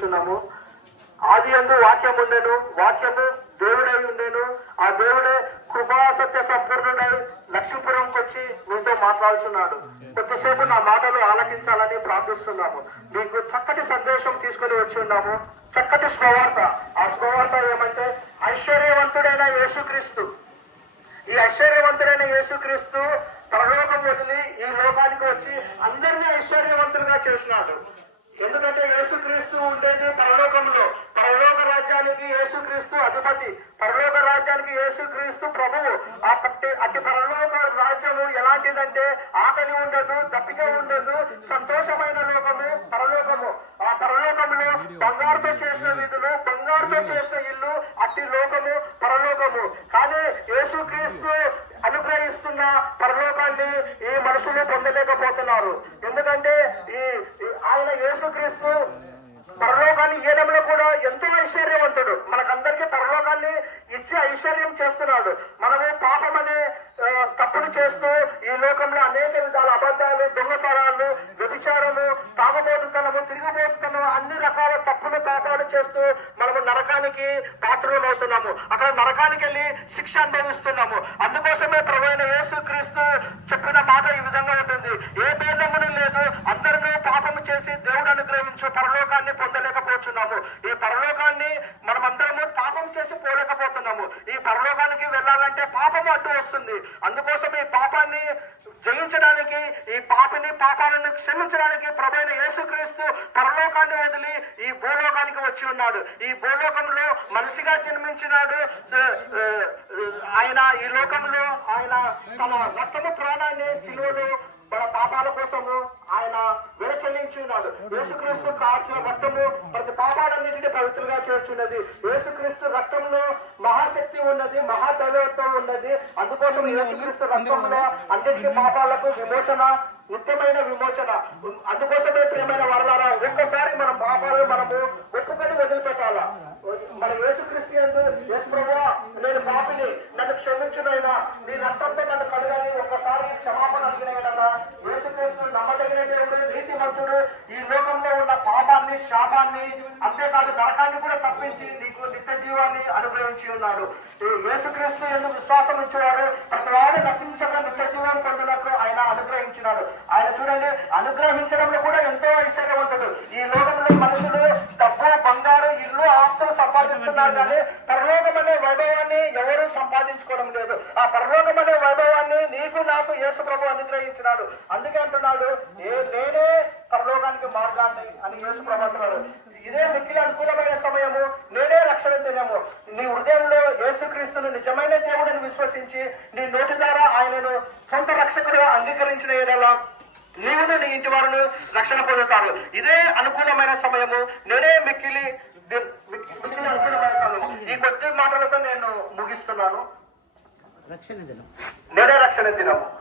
చేస్తున్నాము ఆది అందు వాక్యం ఉండేను వాక్యము దేవుడై ఉండేను. ఆ దేవుడే కృపా సత్య సంపూర్ణుడై లక్ష్మీపురంకి వచ్చి మీతో మాట్లాడుతున్నాడు కొద్దిసేపు నా మాటలు ఆలకించాలని ప్రార్థిస్తున్నాము. మీకు చక్కటి సందేశం తీసుకొని వచ్చి ఉన్నాము. చక్కటి స్వవార్త. ఆ స్వవార్త ఏమంటే ఐశ్వర్యవంతుడైన యేసుక్రీస్తు. ఈ ఐశ్వర్యవంతుడైన యేసుక్రీస్తు పరలోకం వదిలి ఈ లోకానికి వచ్చి అందరినీ ఐశ్వర్యవంతులుగా చేసినాడు. ఎందుకంటే యేసుక్రీస్తు ఉండేది పరలోకంలో. పరలోక రాజ్యానికి యేసుక్రీస్తు అధిపతి. పరలోక రాజ్యానికి యేసుక్రీస్తు ప్రభువు. ఆ పట్టి పరలోక రాజ్యము ఎలాంటిదంటే ఆకలి ఉండదు దప్పిక ఉండదు సంతోషమైన లోకము పరలోకము. ఆ పరలోకములో బంగారుతో చేసిన వీధులు బంగారుతో చేసిన ఇల్లు అతి లోకము పరలోకము. కానీ యేసుక్రీస్తు అనుగ్రహిస్తున్న పరలోకాన్ని ఈ మనుషులు పొందలేకపోతున్నారు. ఎందుకంటే ఈ ఈ ఆయన యేసుక్రీస్తు పరలోకాన్ని ఇవ్వడంలో కూడా ఎంతో ఐశ్వర్యవంతుడు మనకందరికీ పరలోకాన్ని ఇచ్చి ఐశ్వర్యం చేస్తున్నాడు. మనము పాపం అనే తప్పులు చేస్తూ ఈ లోకంలో అనేక విధాల అబద్ధాలు దొంగతనాలు వ్యభిచారము తాగబోతుతనము తిరిగిపోతుతనము అన్ని రకాల తప్పులు పాపాలు చేస్తూ మనము నరకానికి పాత్రలు అవుతున్నాము అక్కడ నరకానికి వెళ్ళి శిక్ష అనుభవిస్తున్నాము. అందుకోసమే ప్రవైన యేసు క్రీస్తు చెప్పిన మాట ఈ విధంగా ఉంటుంది. ఏ భేదమును లేదు అందరినీ పాపము చేసి దేవుడు అనుగ్రహించు. పరలోక పొందలేకపోతున్నాము ఈ పరలోకాన్ని మనమందరము పాపం చేసి పోలేకపోతున్నాము. ఈ పరలోకానికి వెళ్ళాలంటే పాపం అడ్డు వస్తుంది. అందుకోసం ఈ పాపాన్ని జయించడానికి ఈ పాపిని పాపాలను క్షమించడానికి ప్రభైన యేసుక్రీస్తు పరలోకాన్ని వదిలి ఈ భూలోకానికి వచ్చి ఉన్నాడు. ఈ భూలోకంలో మనిషిగా జన్మించినాడు. ఆయన ఈ లోకంలో ఆయన తన రక్తము ప్రాణాన్ని శిలువలో మన పాపాల కోసము ఆయన విరచలించున్నాడు యేసుక్రీస్తు కాల్చిన రక్తము ప్రతి పాపాలన్నింటినీ పవిత్రంగా చేర్చున్నది. యేసుక్రీస్తు రక్తంలో మహాశక్తి ఉన్నది మహాదైవత్వం ఉన్నది. అందుకోసం యేసుక్రీస్తు రక్తంలో అన్నిటికీ పాపాలకు విమోచన నిత్యమైన విమోచన. అందుకోసమే ప్రియమైన వరలారా ఒక్కసారి మన పాపాలను మనము ఒప్పుకొని వదిలిపెట్టాలా మన యేసుక్రీస్తు యందు యేసు ప్రభువా నేను పాపిని నన్ను నీ రక్తంతో నన్ను కడగాలి. ఒక్కసారి క్షమాపణ అడిగిన యేసుక్రీస్తు నమ్మదగిన దేవుడు నీతిమంతుడు. ఈ లోకంలో ఉన్న పాపాన్ని శాపాన్ని అంతేకాదు నరకాన్ని కూడా తప్పించి నీకు నిత్య జీవాన్ని అనుగ్రహించి ఉన్నాడు. ఈ యేసుక్రీస్తు ఎందుకు విశ్వాసం ఉంచున్నాడు. ప్రతివాడు నశించగా నిత్య జీవాన్ని పొందినట్లు ఆయన అనుగ్రహించినాడు. ఆయన చూడండి అనుగ్రహించడంలో కూడా ఎంతో ఐశ్వర్యవంతుడు. ఈ లోకంలో మనుషులు డబ్బు బంగారు ఇల్లు ఆస్తులు సంపాదిస్తున్నారు కానీ పరలోకం అనే వైభవాన్ని ఎవరు సంపాదించుకోవడం లేదు. ఆ పరలోకమనే వైభవాన్ని నీకు నాకు యేసు ప్రభు అనుగ్రహించినాడు. అందుకే అంటున్నాడు నేనే పరలోకానికి మార్గాన్ని అని యేసు ప్రభు అంటున్నాడు. ఇదే మిక్కిలి అనుకూలమైన సమయము నేనే రక్షణ దినము నీ హృదయంలో యేసుక్రీస్తును నిజమైన దేవుడిని విశ్వసించి నీ నోటి ద్వారా ఆయనను సొంత రక్షకుడిగా అంగీకరించిన ఎడలా నీవును నీ ఇంటి వారును రక్షణ పొందుతారు. ఇదే అనుకూలమైన సమయము నేనే మిక్కిలి ఈ కొద్ది మాటలతో నేను ముగిస్తున్నాను. రక్షణ దినం. నేనే రక్షణ దినము.